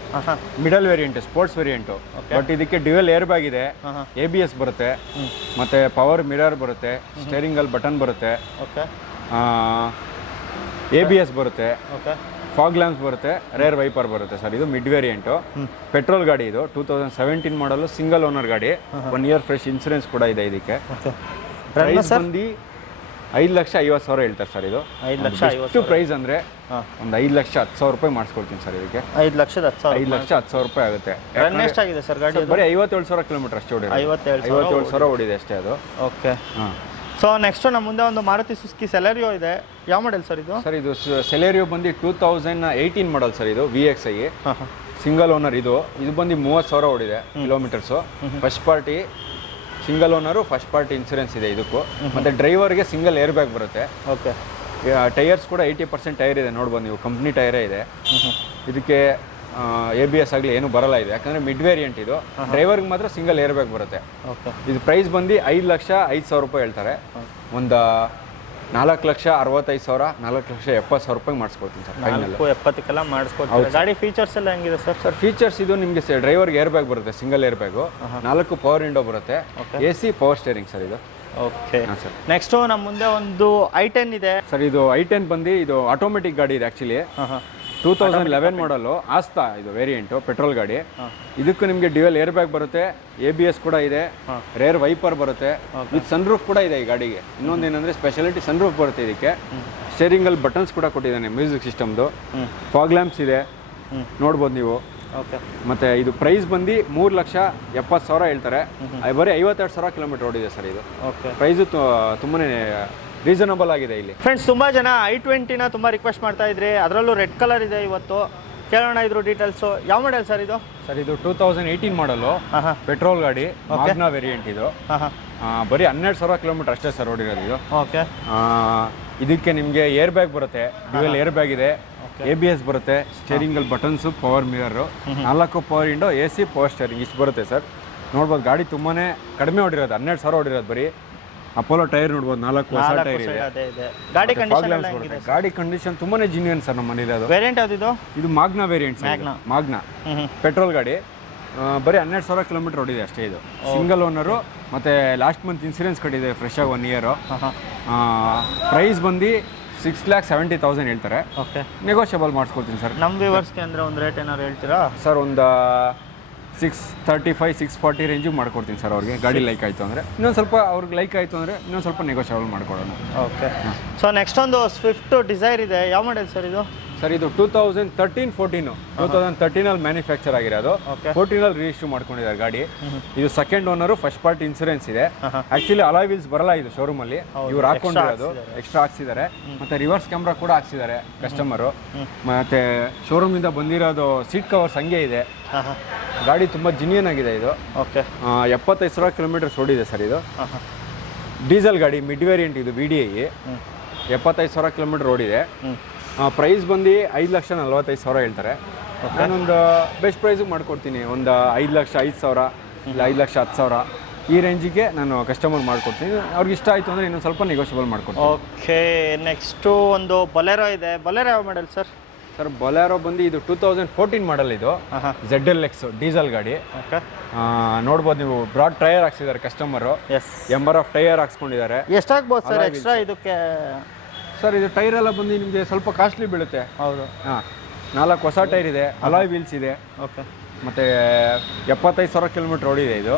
Middle variant, sports variant. But ಇದಕ್ಕೆ ಡ್ಯುಯಲ್ ಏರ್ ಬ್ಯಾಗ್ ಇದೆ. ABS ಬರುತ್ತೆ. ಮತ್ತು ಪವರ್ ಮಿರರ್ ಬರುತ್ತೆ. ಸ್ಟೇರಿಂಗಲ್ಲಿ ಬಟನ್ ಬರುತ್ತೆ. ಓಕೆ ABS ಬರುತ್ತೆ. ಓಕೆ ಫಾಗ್ ಲ್ಯಾಂಪ್ಸ್ ಬರುತ್ತೆ. ರೇರ್ ವೈಪರ್ ಬರುತ್ತೆ ಸರ್. ಇದು ಮಿಡ್ ವೇರಿಯಂಟು ಪೆಟ್ರೋಲ್ ಗಾಡಿ. ಇದು 2017 ಮಾಡಲು. ಸಿಂಗಲ್ ಓನರ್ ಗಾಡಿ. 1 year ಫ್ರೆಶ್ ಇನ್ಸೂರೆನ್ಸ್ ಕೂಡ ಇದೆ ಇದಕ್ಕೆ. ಪ್ರೈಸ್ ಬಂದು 5,50,000 ಹೇಳ್ತಾರೆ ಸರ್. ಇದು 5,50,000 ಪ್ರೈಸ್ ಅಂದರೆ ಒಂದು 5,10,000 ರೂಪಾಯಿ ಮಾಡಿಸ್ಕೊಡ್ತೀನಿ ಸರ್ ಇದಕ್ಕೆ. 5,10,000 5,10,000 ರೂಪಾಯಿ ಆಗುತ್ತೆ. ರನ್ ಎಷ್ಟಾಗಿದೆ ಸರ್ ಗಾಡಿ? ಬರೀ 57,000 ಕಿಲೋಮೀಟರ್ ಅಷ್ಟೇ ಓಡಿದೆ. 57,000 ಓಡಿದೆ ಅಷ್ಟೇ ಅದು. ಓಕೆ ಸೊ ನೆಕ್ಸ್ಟ್ ನಮ್ಮ ಮುಂದೆ ಒಂದು ಮಾರುತಿ ಸುಜುಕಿ ಸೆಲೆರಿಯೋ ಇದೆ. ಯಾವ ಮಾಡೆಲ್ ಸರ್ ಇದು? ಸರ್ ಇದು ಸೆಲೆರಿಯೋ ಬಂದು 2018 ಮಾಡಲ್ ಸರ್. ಇದು VXi ಸಿಂಗಲ್ ಓನರ್. ಇದು ಬಂದು 30,000 ಓಡಿದೆ kilometres. First party single owner. First party insurance ಇದೆ ಇದಕ್ಕೂ. ಮತ್ತು ಡ್ರೈವರ್ಗೆ ಸಿಂಗಲ್ ಏರ್ ಬ್ಯಾಗ್ ಬರುತ್ತೆ. ಓಕೆ ಟೈರ್ಸ್ ಕೂಡ 80% ಟೈರ್ ಇದೆ. ನೋಡ್ಬೋದು ನೀವು, ಕಂಪ್ನಿ ಟೈರೇ ಇದೆ. ಇದಕ್ಕೆ ABS ಆಗಲಿ ಏನು ಬರಲ್ಲ ಇದೆ. ಯಾಕಂದರೆ ಮಿಡ್ ವೇರಿಯಂಟ್ ಇದು. ಡ್ರೈವರ್ಗೆ ಮಾತ್ರ ಸಿಂಗಲ್ ಏರ್ ಬ್ಯಾಗ್ ಬರುತ್ತೆ. ಓಕೆ ಇದು ಪ್ರೈಸ್ ಬಂದು 5,05,000 ರೂಪಾಯಿ ಹೇಳ್ತಾರೆ. ಒಂದು 4,65,000 4,70,000 ರೂಪಾಯಿ ಮಾಡಿಸ್ಕೊಡ್ತೀನಿ ಸರ್. 4,70,000 ಮಾಡಿಸ್ಕೊಡ್ತೀನಿ. ಗಾಡಿ ಫೀಚರ್ಸ್ ಎಲ್ಲ ಹೆಂಗಿದೆ ಸರ್? ಸರ್ ಫೀಚರ್ಸ್ ಇದು ನಿಮಗೆ ಡ್ರೈವರ್ಗೆ ಏರ್ ಬ್ಯಾಗ್ ಬರುತ್ತೆ. Single air bag. 4 power window ಬರುತ್ತೆ. AC ಪವರ್ ಸ್ಟೇರಿಂಗ್ ಸರ್ ಇದು. ಓಕೆ ಹಾಂ ಸರ್. ನೆಕ್ಸ್ಟು ನಮ್ಮ ಮುಂದೆ ಒಂದು i10 ಇದೆ ಸರ್. ಇದು i10 ಬಂದು ಇದು ಆಟೋಮೆಟಿಕ್ ಗಾಡಿ ಇದೆ ಆ್ಯಕ್ಚುಲಿ. 2011 ಮಾಡಲು. ಆಸ್ತಾ ಇದು ವೇರಿಯಂಟು ಪೆಟ್ರೋಲ್ ಗಾಡಿ. ಇದಕ್ಕೂ ನಿಮಗೆ ಡ್ಯುಯಲ್ ಏರ್ ಬ್ಯಾಗ್ ಬರುತ್ತೆ. ABS ಕೂಡ ಇದೆ. ರೇರ್ ವೈಪರ್ ಬರುತ್ತೆ. ವಿತ್ ಸನ್ರೂಫ್ ಕೂಡ ಇದೆ ಈ ಗಾಡಿಗೆ. ಇನ್ನೊಂದು ಏನಂದರೆ ಸ್ಪೆಷಾಲಿಟಿ ಸನ್ರೂಫ್ ಬರುತ್ತೆ ಇದಕ್ಕೆ. ಸ್ಟೇರಿಂಗಲ್ಲಿ ಬಟನ್ಸ್ ಕೂಡ ಕೊಟ್ಟಿದ್ದಾನೆ ಮ್ಯೂಸಿಕ್ ಸಿಸ್ಟಮ್ದು. ಫಾಗ್ ಲ್ಯಾಂಪ್ಸ್ ಇದೆ, ನೋಡ್ಬೋದು ನೀವು. ಓಕೆ ಮತ್ತು ಇದು ಪ್ರೈಸ್ ಬಂದು 3,70,000 ಹೇಳ್ತಾರೆ. ಬರೀ 52,000 ಕಿಲೋಮೀಟರ್ ಓಡಿದೆ ಸರ್ ಇದು. ಓಕೆ ಪ್ರೈಸು ತುಂಬಾ ರೀಸನಬಲ್ ಆಗಿದೆ ಇಲ್ಲಿ. ಫ್ರೆಂಡ್ಸ್, ತುಂಬ ಜನ i20ನ ತುಂಬ ರಿಕ್ವೆಸ್ಟ್ ಮಾಡ್ತಾ ಇದ್ರಿ. ಅದರಲ್ಲೂ ರೆಡ್ ಕಲರ್ ಇದೆ ಇವತ್ತು. ಕೇಳೋಣ ಇದ್ರ ಡೀಟೇಲ್ಸು. ಯಾವ ಮಾಡೆಲ್ ಸರ್ ಇದು? ಸರ್ ಇದು 2018 ಮಾಡಲು, ಹಾಂ ಹಾಂ ಪೆಟ್ರೋಲ್ ಗಾಡಿ, ಮಾಗ್ನಾ ವೇರಿಯಂಟ್ ಇದು. ಹಾಂ ಹಾಂ ಬರೀ 12,000 ಕಿಲೋಮೀಟರ್ ಅಷ್ಟೇ ಸರ್ ಓಡಿರೋದು ಇದು. ಓಕೆ. ಇದಕ್ಕೆ ನಿಮಗೆ ಏರ್ ಬ್ಯಾಗ್ ಬರುತ್ತೆ, ಡ್ಯುಯಲ್ ಏರ್ ಬ್ಯಾಗ್ ಇದೆ, ABS ಬರುತ್ತೆ, ಸ್ಟೇರಿಂಗಲ್ಲಿ buttons, power mirror, 4 power window, AC, power steering ಇಷ್ಟು ಬರುತ್ತೆ ಸರ್. ನೋಡ್ಬೋದು ಗಾಡಿ ತುಂಬಾ ಕಡಿಮೆ ಓಡಿರೋದು, 12,000 ಓಡಿರೋದು ಬರೀ. ಅಪೋಲೋ ಟೈರ್ ನೋಡ್ಬೋದು, 4 ಹೊಸ ಟೈರ್ ಇದೆ. ಗಾಡಿ ಗಾಡಿ ಕಂಡೀಷನ್ ತುಂಬಾನೇ ಜಿನ್ಯೂನ್ ಸರ್ ನಮ್ಮ ಮನೇಲಿ. ಅದು ವೇರಿಯಂಟ್ ಯಾವ್ದಿದು? ಇದು ಮಾಗ್ನಾ ವೇರಿಯಂಟ್, ಮಾಗ್ನಾ ಪೆಟ್ರೋಲ್ ಗಾಡಿ. ಬರೀ 12,000 ಕಿಲೋಮೀಟರ್ ಓಡಿದೆ ಅಷ್ಟೇ. ಇದು ಸಿಂಗಲ್ ಓನರು, ಮತ್ತು ಲಾಸ್ಟ್ ಮಂತ್ ಇನ್ಸೂರೆನ್ಸ್ ಕಟ್ಟಿದೆ ಫ್ರೆಶ್ ಆಗಿ 1 ಇಯರು. ಪ್ರೈಸ್ ಬಂದು 6,70,000 ಹೇಳ್ತಾರೆ. ಓಕೆ. ನೆಗೋಷಿಯಬಲ್ ಮಾಡಿಸ್ಕೊಡ್ತೀನಿ ಸರ್. ನಮ್ಮ ವ್ಯೂವರ್ಸ್ಗೆ ಅಂದರೆ ಒಂದು ರೇಟ್ ಏನಾದ್ರು ಹೇಳ್ತೀರಾ ಸರ್? ಒಂದು 635, 640 ರೇಂಜಿಗೆ ಮಾಡ್ಕೊಡ್ತೀನಿ ಸರ್ ಅವ್ರಿಗೆ. ಗಾಡಿ ಲೈಕ್ ಆಯಿತು ಅಂದರೆ ಇನ್ನೊಂದು ಸ್ವಲ್ಪ, ಅವ್ರಿಗೆ ಲೈಕ್ ಆಯಿತು ಅಂದರೆ ಇನ್ನೊಂದು ಸ್ವಲ್ಪ ನೆಗೋಷಿಯಬಲ್ ಮಾಡ್ಕೊಡೋಣ. ಓಕೆ. ಸೊ ನೆಕ್ಸ್ಟ್ ಒಂದು ಸ್ವಿಫ್ಟ್ ಡಿಸೈರ್ ಇದೆ. ಯಾವ ಮಾಡೆಲ್ ಸರ್ ಇದು? ಸರ್ ಇದು 2013 2013 ಮ್ಯಾನುಫ್ಯಾಕ್ಚರ್ ಆಗಿರೋದು. 14 ರಿಜಿಸ್ಟರ್ ಮಾಡ್ಕೊಂಡಿದ್ದಾರೆ ಗಾಡಿ. ಇದು second owner, first party insurance ಇದೆ. ಆಕ್ಚುಲಿ ಅಲಾಯ್ ವೀಲ್ಸ್ ಬರಲ್ಲ ಇದು ಶೋರೂಮಲ್ಲಿ, ಇವ್ರು ಹಾಕೊಂಡಿರೋದು ಎಕ್ಸ್ಟ್ರಾ ಹಾಕ್ಸಿದ್ದಾರೆ. ಮತ್ತೆ ರಿವರ್ಸ್ ಕ್ಯಾಮ್ರಾ ಕೂಡ ಹಾಕ್ಸಿದ್ದಾರೆ ಕಸ್ಟಮರು. ಮತ್ತೆ ಶೋರೂಮಿಂದ ಬಂದಿರೋದು ಸೀಟ್ ಕವರ್ಸ್ ಹಂಗೆ ಇದೆ. ಗಾಡಿ ತುಂಬ ಜಿನಿಯನ್ ಆಗಿದೆ ಇದು. ಓಕೆ. 75,000 ಕಿಲೋಮೀಟರ್ಸ್ ಓಡಿದೆ ಸರ್ ಇದು. ಡೀಸೆಲ್ ಗಾಡಿ, ಮಿಡ್ ವೇರಿಯಂಟ್ ಇದು, VDI. 75,000 ಕಿಲೋಮೀಟರ್ ಓಡಿದೆ. ಪ್ರೈಸ್ ಬಂದು 5,40,000 ಹೇಳ್ತಾರೆ. ನಾನೊಂದು ಬೆಸ್ಟ್ ಪ್ರೈಸಿಗೆ ಮಾಡ್ಕೊಡ್ತೀನಿ. ಒಂದು 5,05,000 ಇಲ್ಲ 5,10,000 ಈ ರೇಂಜಿಗೆ ನಾನು ಕಸ್ಟಮರ್ ಮಾಡ್ಕೊಡ್ತೀನಿ. ಅವ್ರಿಗೆ ಇಷ್ಟ ಆಯಿತು ಅಂದರೆ ಇನ್ನೊಂದು ಸ್ವಲ್ಪ ನೆಗೋಷಿಯಬಲ್ ಮಾಡ್ಕೊಡ್ತೀನಿ. ಓಕೆ. ನೆಕ್ಸ್ಟು ಒಂದು ಬೊಲೆರೋ ಇದೆ. ಬೊಲೆರೋ ಯಾವ ಮಾಡೆಲ್ ಸರ್? ಸರ್ ಬೊಲೆರೋ ಬಂದು ಇದು 2014 ಮಾಡಲ್ ಇದು. ZLX ಡೀಸೆಲ್ ಗಾಡಿ. ಓಕೆ. ನೋಡ್ಬೋದು ನೀವು, ಬ್ರಾಡ್ ಟೈರ್ ಹಾಕ್ಸಿದ್ದಾರೆ ಕಸ್ಟಮರು. ಎಸ್. MRF ಟೈರ್ ಹಾಕ್ಸ್ಕೊಂಡಿದ್ದಾರೆ. ಎಷ್ಟಾಗ್ಬೋದು ಸರ್ ಎಕ್ಸ್ಟ್ರಾ ಇದಕ್ಕೆ? ಸರ್ ಇದು ಟೈರ್ ಎಲ್ಲ ಬಂದು ನಿಮಗೆ ಸ್ವಲ್ಪ ಕಾಸ್ಟ್ಲಿ ಬೀಳುತ್ತೆ. ಹೌದು. 4 ಹೊಸ ಟೈರ್ ಇದೆ, ಅಲಾಯ್ ವೀಲ್ಸ್ ಇದೆ. ಓಕೆ. ಮತ್ತು 75,000 ಕಿಲೋಮೀಟರ್ ಓಡಿದೆ ಇದು.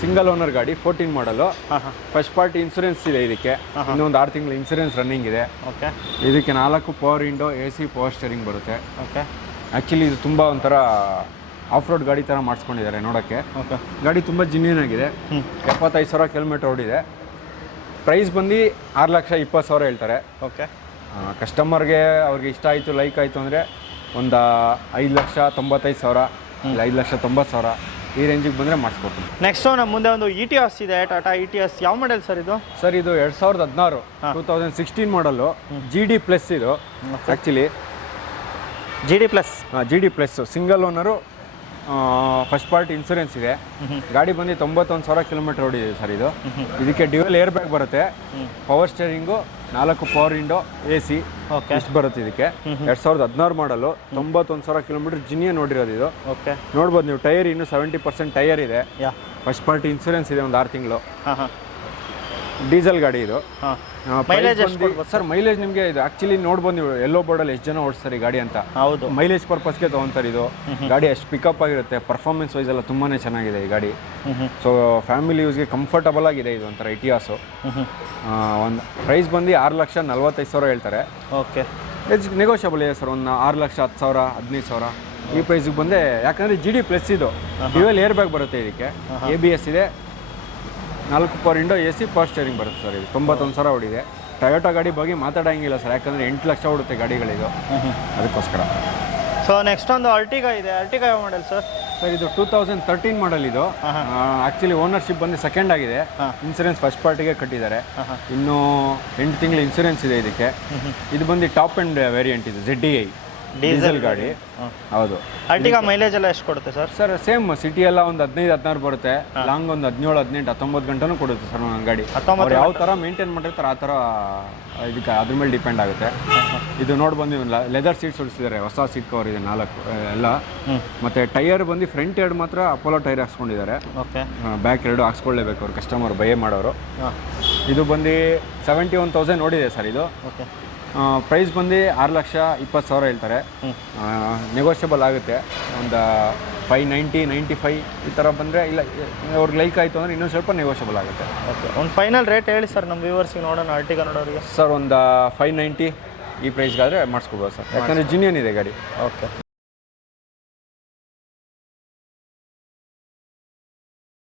ಸಿಂಗಲ್ ಓನರ್ ಗಾಡಿ, 14 ಮಾಡಲು. ಫಸ್ಟ್ ಪಾರ್ಟಿ ಇನ್ಸೂರೆನ್ಸ್ ಇದೆ ಇದಕ್ಕೆ. ಇನ್ನೊಂದು 6 ತಿಂಗಳು ಇನ್ಸೂರೆನ್ಸ್ ರನ್ನಿಂಗ್ ಇದೆ. ಓಕೆ. ಇದಕ್ಕೆ 4 power window, AC, power steering ಬರುತ್ತೆ. ಓಕೆ. ಆ್ಯಕ್ಚುಲಿ ಇದು ತುಂಬ ಒಂಥರ ಆಫ್ ರೋಡ್ ಗಾಡಿ ಥರ ಮಾಡಿಸ್ಕೊಂಡಿದ್ದಾರೆ ನೋಡೋಕ್ಕೆ. ಓಕೆ. ಗಾಡಿ ತುಂಬ ಜಿನ್ಯೂನ್ ಆಗಿದೆ. 75,000 ಕಿಲೋಮೀಟರ್ ಓಡಿದೆ. ಪ್ರೈಸ್ ಬಂದು 6,20,000 ಹೇಳ್ತಾರೆ. ಓಕೆ. ಕಸ್ಟಮರ್ಗೆ ಅವ್ರಿಗೆ ಇಷ್ಟ ಆಯಿತು, ಲೈಕ್ ಆಯಿತು ಅಂದರೆ ಒಂದು 5,95,000 ಇಲ್ಲ 5,90,000 ಈ ರೇಂಜಿಗೆ ಬಂದರೆ ಮಾಡಿಸ್ಕೊಡ್ತೀನಿ. ನೆಕ್ಸ್ಟು ನಮ್ಮ ಮುಂದೆ ಒಂದು ETS ಇದೆ, ಟಾಟಾ ETS. ಯಾವ ಮಾಡೆಲ್ ಸರ್ ಇದು? ಸರ್ ಇದು 2016 2016 ಮಾಡಲು, GD+ ಇದು. Actually GD+ single owner, first party insurance ಇದೆ. ಗಾಡಿ ಬಂದು 91,000 ಕಿಲೋಮೀಟರ್ ಓಡಿದೆ ಸರ್ ಇದು. ಇದಕ್ಕೆ ಡ್ಯುಯಲ್ ಏರ್ ಬ್ಯಾಗ್ ಬರುತ್ತೆ, power steering, 4 power window, AC ಇಷ್ಟು ಬರುತ್ತೆ ಇದಕ್ಕೆ. 2016 ಮಾಡಲು, 91,000 ಕಿಲೋಮೀಟರ್ ಜಿನಿಯನ್ ನೋಡಿರೋದು ಇದು. ಓಕೆ. ನೋಡ್ಬೋದು ನೀವು, ಟೈರ್ ಇನ್ನು 70% ಟೈರ್ ಇದೆ. ಫಸ್ಟ್ ಪಾರ್ಟಿ ಇನ್ಸೂರೆನ್ಸ್ ಇದೆ, ಒಂದು 6 ತಿಂಗಳು. ಡೀಸೆಲ್ ಗಾಡಿ ಇದು. ಸರ್ ಮೈಲೇಜ್ ನಿಮಗೆ ಇದು ಆಕ್ಚುಲಿ ನೋಡ್ಬೋದು ನೀವು, ಎಲ್ಲೋ ಬೋರ್ಡಲ್ಲಿ ಎಷ್ಟು ಜನ ಓಡಿಸ್ತಾರೆ ಈ ಗಾಡಿ ಅಂತ. ಹೌದು. ಮೈಲೇಜ್ ಪರ್ಪಸ್ಗೆ ತೊಗೊತಾರೆ ಇದು. ಗಾಡಿ ಅಷ್ಟು ಪಿಕಪ್ ಆಗಿರುತ್ತೆ, ಪರ್ಫಾರ್ಮೆನ್ಸ್ ವೈಸ್ ಎಲ್ಲ ತುಂಬಾ ಚೆನ್ನಾಗಿದೆ ಈ ಗಾಡಿ. ಸೊ ಫ್ಯಾಮಿಲಿ ಯೂಸ್ಗೆ ಕಂಫರ್ಟಬಲ್ ಆಗಿದೆ ಇದು, ಒಂಥರ ಇಟಿಯಾಸು. ಒಂದು ಪ್ರೈಸ್ ಬಂದು 6,40,000 ಹೇಳ್ತಾರೆ. ಓಕೆ. ನೆಗೋಷಿಯಬಲ್ ಇದೆ ಸರ್, ಒಂದು 6,10,000 15,000 ಈ ಪ್ರೈಸಿಗೆ ಬಂದೆ. ಯಾಕಂದರೆ GD+ ಇದು, ಡ್ಯುಯಲ್ ಏರ್ ಬ್ಯಾಗ್ ಬರುತ್ತೆ ಇದಕ್ಕೆ, ABS ಇದೆ, 4 power window, AC, power steering ಬರುತ್ತೆ ಸರ್. ಇದು 91,000 ಓಡಿದೆ. ಟೊಯೋಟಾ ಗಾಡಿ ಬಗ್ಗೆ ಮಾತಾಡೋಂಗಿಲ್ಲ ಸರ್, ಯಾಕಂದರೆ 8 ಲಕ್ಷ ಓಡುತ್ತೆ ಗಾಡಿಗಳಿದು, ಅದಕ್ಕೋಸ್ಕರ. ಸೊ ನೆಕ್ಸ್ಟ್ ಒಂದು ಅರ್ಟಿಗಾ ಇದೆ. ಅರ್ಟಿಗಾ ಯಾವ ಮಾಡೆಲ್ ಸರ್? ಸರ್ ಇದು 2013 ಮಾಡಲ್ ಇದು. ಆ್ಯಕ್ಚುಲಿ ಓನರ್ಶಿಪ್ ಬಂದು ಸೆಕೆಂಡ್ ಆಗಿದೆ. ಇನ್ಸೂರೆನ್ಸ್ ಫಸ್ಟ್ ಪಾರ್ಟಿಗೆ ಕಟ್ಟಿದ್ದಾರೆ. ಇನ್ನೂ 8 ತಿಂಗಳು ಇನ್ಸೂರೆನ್ಸ್ ಇದೆ ಇದಕ್ಕೆ. ಇದು ಬಂದು ಟಾಪ್ ಆ್ಯಂಡ್ ವೇರಿಯಂಟ್ ಇದು, ZDI ಡೀಸೆಲ್ ಗಾಡಿ. ಹೌದು. ಅರ್ಟಿಗಾ ಮೈಲೇಜ್ ಎಲ್ಲ ಎಷ್ಟು ಕೊಡುತ್ತೆ ಸರ್? ಸರ್ ಸೇಮ್ ಸಿಟಿ ಎಲ್ಲ ಒಂದು 15-16 ಬರುತ್ತೆ, ಲಾಂಗ್ ಒಂದು 17-18-19 ಗಂಟೆನೂ ಕೊಡುತ್ತೆ ಸರ್ ನನ್ನ ಗಾಡಿ. ಅವ್ರು ಯಾವ ಥರ ಮೇಂಟೈನ್ ಮಾಡಿರ್ತಾರೆ ಆ ಥರ ಇದಕ್ಕೆ ಅದ್ರ ಮೇಲೆ ಡಿಪೆಂಡ್ ಆಗುತ್ತೆ. ಇದು ನೋಡ್ಬಂದು ನೀವು ಲೆದರ್ ಸೀಟ್ಸ್ ಹೊಡಿಸಿದ್ದಾರೆ, ಹೊಸ ಸೀಟ್ ಕವರ್ ಇದೆ 4 ಎಲ್ಲ. ಮತ್ತು ಟೈರ್ ಬಂದು ಫ್ರಂಟ್ 2 ಮಾತ್ರ ಅಪೋಲೋ ಟೈರ್ ಹಾಕ್ಸ್ಕೊಂಡಿದ್ದಾರೆ. ಓಕೆ. ಬ್ಯಾಕ್ 2 ಹಾಕ್ಸ್ಕೊಳ್ಳೇಬೇಕು ಅವ್ರು ಕಸ್ಟಮರ್ ಬೈ ಮಾಡೋರು. ಇದು ಬಂದು 71,000 ನೋಡಿದೆ ಸರ್ ಇದು. ಓಕೆ. ಪ್ರೈಸ್ ಬಂದು 6,20,000 ಹೇಳ್ತಾರೆ. ನೆಗೋಷಿಯಬಲ್ ಆಗುತ್ತೆ, ಒಂದು 590-95 ಈ ಥರ ಬಂದರೆ, ಇಲ್ಲ ಅವ್ರಿಗೆ ಲೈಕ್ ಆಯಿತು ಅಂದರೆ ಇನ್ನೊಂದು ಸ್ವಲ್ಪ ನೆಗೋಷಿಯಬಲ್ ಆಗುತ್ತೆ. ಓಕೆ. ಒಂದು ಫೈನಲ್ ರೇಟ್ ಹೇಳಿ ಸರ್ ನಮ್ಮ ವ್ಯೂವರ್ಸ್ಗೆ, ನೋಡೋಣ ಅರ್ಟಿಗಾ ನೋಡೋರಿಗೆ. ಸರ್ ಒಂದು 590 ಈ ಪ್ರೈಸ್ಗಾದರೆ ಮಾಡಿಸ್ಕೊಬೋದು ಸರ್, ಯಾಕಂದರೆ ಜಿನಿಯನ್ ಇದೆ ಗಾಡಿ. ಓಕೆ.